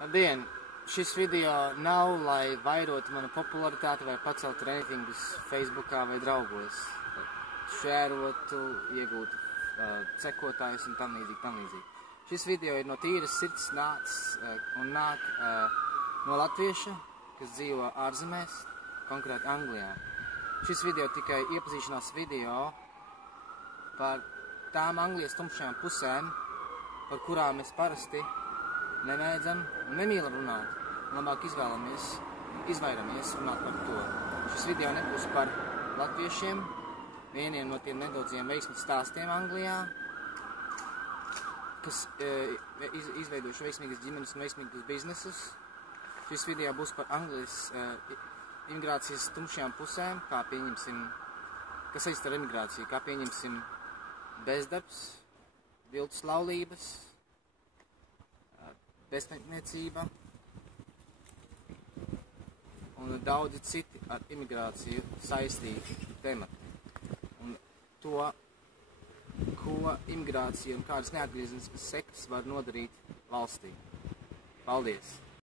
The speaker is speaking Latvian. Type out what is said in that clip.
Labdien! Šis video nav, lai vairotu manu popularitāti vai paceltu reitingus Facebookā vai draugos, šērotu, iegūtu sekotājus un tam līdzīgi. Šis video ir no tīras sirds nācis un nāk no latvieša, kas dzīvo ārzemēs, konkrēti Anglijā. Šis video tikai iepazīšanās video par tām Anglijas tumšajām pusēm, par kurām mēs parasti nemēdzam un nemīlam runāt. Labāk izvairamies runāt par to. Šis video nebūs par latviešiem, vieniem no tiem nedaudziem veiksmes stāstiem Anglijā, kas izveidojuši veiksmīgas ģimenes un veiksmīgus biznesus. Šis video būs par Anglijas imigrācijas tumšajām pusēm, kā pieņemsim, kas saistīts ar imigrāciju, kā pieņemsim bezdarbs, viltus laulības, bezpētniecība un daudzi citi ar imigrāciju saistīti temati. Un to, ko imigrācija un kādas neatgriezeniskas sekas var nodarīt valstī. Paldies!